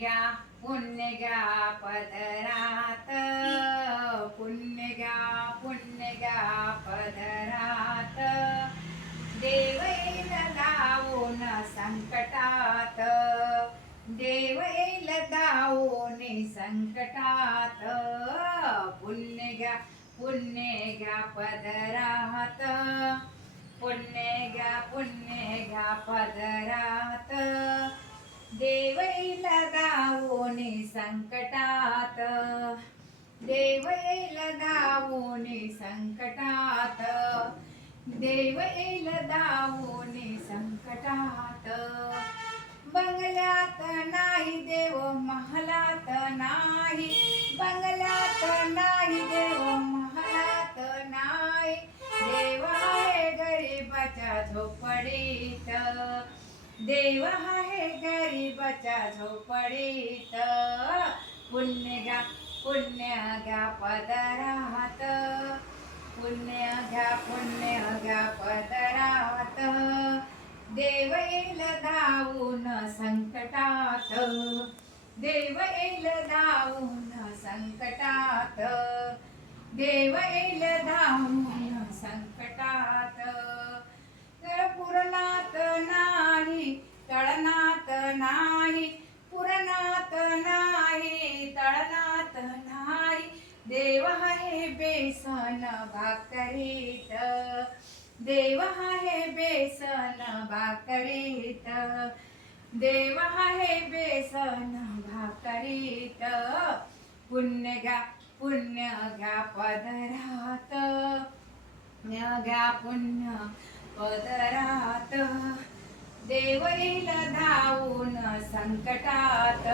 पुण्यगा पुण्यगा पदरात. पुण्यगा पुण्यगा पदरात. देवैल येईल धावून संकटात. देवैल दावो धावून संकटात. पुण्यगा पुण्यगा पदरात. पुण्यगा पुण्यगा पदरात. देवैला येईल संकटात. देवैला येईल संकटात. देवैला येईल संकटात. देव आहे गरीबाच्या झोपडीत. पुण्य घ्या पुण्य घ्या पदरात. पुण्य घ्या पुण्य घ्या पदरात. देव येईल धावून संकटात. देव येईल धावून संकटात. देव येईल धावून संकटात. बेसन भाकरीत. देव आहे बेसन भाकरीत. देव आहे बेसन भाकरीत. पुण्य घ्या पुण्य घ्या पदरात. घ्या पुण्य पदरात. देव येईल धावून संकटात.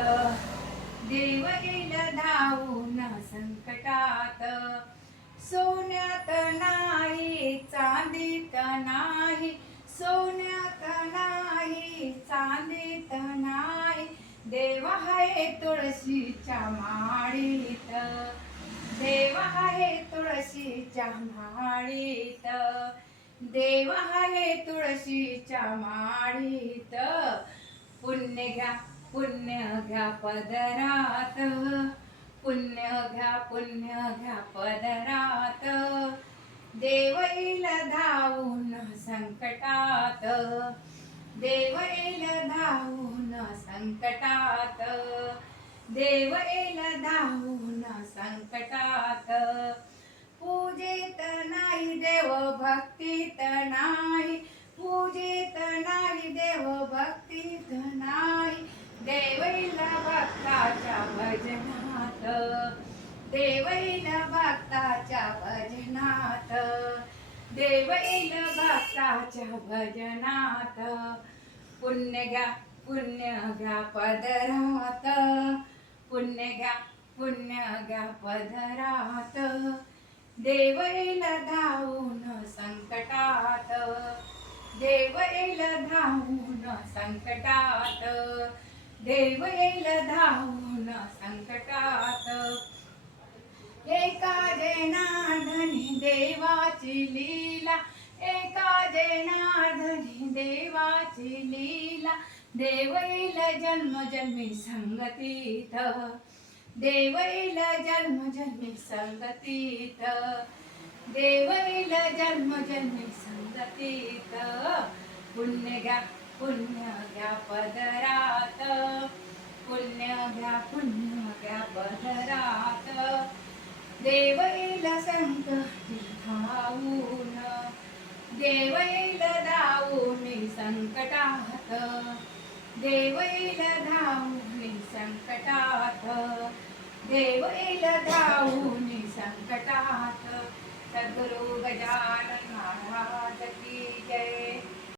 देव येईल धावून संकटात. सोन्यात नाही चांदीत नाही. सोन्यात नाही चांदीत नाही. देव आहे तुळशीच्या माळीत. देव आहे तुळशीच्या माळीत. देव आहे तुळशीच्या माळीत. पुण्य घ्या पुण्य घ्या पदरात. पुण्य घ्या पुण्य घ्या पदरात. देवैल धावून संकटात. देवैल धावून संकटात. देवैल धावून संकटात. पूजेत नाही देव भक्तीत नाही पूजेत नाही देव भक्तीत नाही देवैल भक्ताच्या भजनात देवैल भक्ताच्या भजनात देवैल भक्ताच्या भजनात पुण्य घ्या पुण्य घ्या पदरात पुण्य घ्या पुण्य घ्या पदरात. देव धावून संकटात देव धावून संकटात देव धावून संकटात. एका जनार्दनी देवाची लीला एका जनार्दनी देवाची लीला. देवईल जन्म जन्मजन्मी संगतीत देवैल जन्म जन्मी संगतीत देवैल जन्म जन्मी संगतीत. पुण्य घ्या पुण्य घ्या पदरात पुण्य घ्या पुण्य घ्या पदरात. देवैल संकटी धावून देवैल धावून संकटात. देवैल धावून संकटात. देव येईल धावून संकटात. सद्गुरु गजानन महाराज की जय.